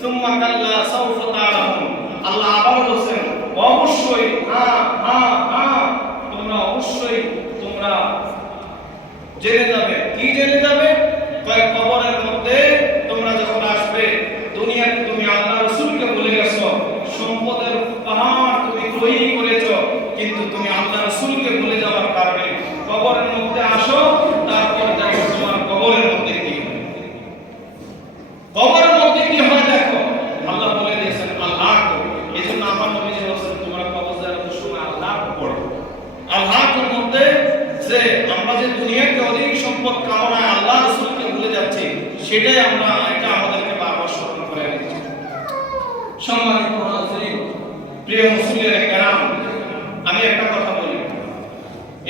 সুম্মা কাল্লা সাউফা তাআলামুন। আল্লাহ আবার বলেন অবশ্যই তোমরা অবশ্যই তোমরা জেনে যাবে। কি জেনে যাবে? কয় কবরের মধ্যে তোমরা যখন আসবে, দুনিয়াতে তুমি আল্লাহ রাসূলকে ভুলে গেছো, সম্পদের পাহাড় তুমি তৈরি করেছো, কিন্তু তুমি আল্লাহ রাসূলকে ভুলে যাওয়ার কারণে কবরের মধ্যে আসো, তারপর দেখো তোমার কবরের মধ্যে কি হয়। কবরের মধ্যে কি হয় দেখো, আল্লাহ বলে দিয়েছেন আল্লাহ। এজন্য আমার নবীজি বলেছেন তোমরা কবর জিয়ারতের সময় আল্লাহ পড়ো। আল্লাহর মধ্যে যে আমরা যে দুনিয়াকে অধিক সম্পদ কামনায় আল্লাহ রাসূলকে ভুলে যাচ্ছি, সেটাই আমরা এটা আমাদেরকে বারবার স্মরণ করে দিচ্ছি। সম্মানিত হাজিরিন, প্রিয় মুসলিমের কেরাম, আমি একটা কথা বলি,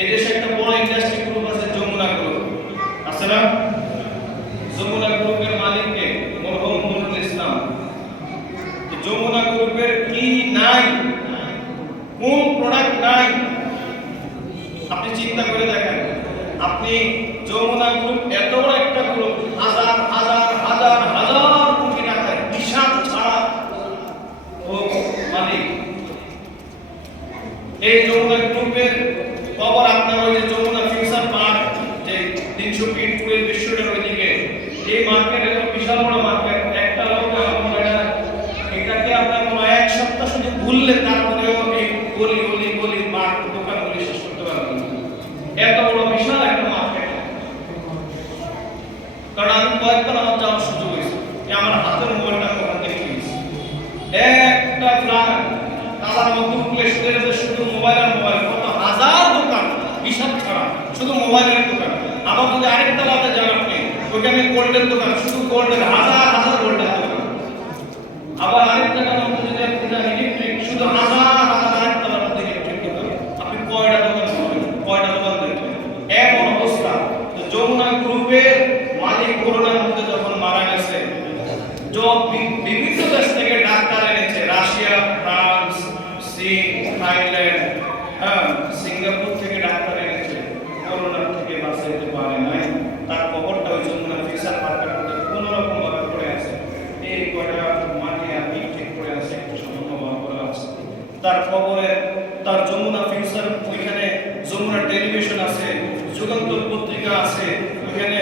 এই দেশে একটা বড় ইন্ডাস্ট্রি গ্রুপ আছে, যমুনা গ্রুপ আছে না? যমুনা গ্রুপের মালিককে মরহুম নুরুল ইসলাম। যমুনা গ্রুপের কি নাই, কোন প্রোডাক্ট নাই আপনি চিন্তা করে দেখেন। আপনি যমুনা গ্রুপ এত বড় একটা গ্রুপ, হাজার হাজার হাজার হাজার কোটি টাকার হিসাব ছাড়া ও মালিক। এই যমুনা গ্রুপের খবর আপনার ওই যে যমুনা ফিউচার পার্ক, যে 300 ফিট পুরো বিশ্বটার ওইদিকে, এই মার্কেট এত বিশাল বড় মার্কেট। একটা লোক এটাকে আপনার কোনো এক সপ্তাহ শুধু ঘুরলে তারপরেও এই গলি গলি গলি মার্ক দোকানগুলি শেষ করতে পারবেন। এত বড় বিশাল একটা মার্কেট। কারণ আমি কয়েকবার আমার যাওয়ার সুযোগ হয়েছে, আমার হাতের মোবাইলটা ওখান থেকে কিনেছি। একটা ফ্ল্যাট তার মধ্যে উঠলে শুধু মোবাইল আর মোবাইল, কত হাজার দোকান হিসাব ছাড়া, শুধু মোবাইলের দোকান। আবার যদি আরেকটা লাভে যান আপনি, ওইখানে গোল্ডের দোকান, শুধু গোল্ডের হাজার হাজার গোল্ডের দোকান। আবার আরেক জায়গার মধ্যে যদি আপনি যান ইলেকট্রিক, শুধু হাজার হাজার আরেকটার মধ্যে ইলেকট্রিক দোকান। আপনি কয়টা দোকান পাবেন, কয়টা দোকান দেখবেন, এমন অবস্থা। তো যমুনা গ্রুপের মালিক করোনার মধ্যে যখন মারা গেছে, বিভিন্ন দেশ থেকে ডাক্তার এনেছে, রাশিয়া, ফ্রান্স, চীন, থাইল্যান্ড, সিঙ্গাপুর থেকে ডাক্তার এনেছে, করোনার থেকে বাঁচাইতে পারে নাই। তার কবরটা ওই যমুনা ফিউচার পার্কের মধ্যে কোনো রকম ভাবে পড়ে আছে। এই কয়টা মাটি আর ইট ঠিক পড়ে আছে, একটু সামান্য ভাবে পড়ে আছে। তার কবরে তার যমুনা ফিউচার, ওইখানে যমুনা টেলিভিশন আছে, যুগান্তর পত্রিকা আছে, ওইখানে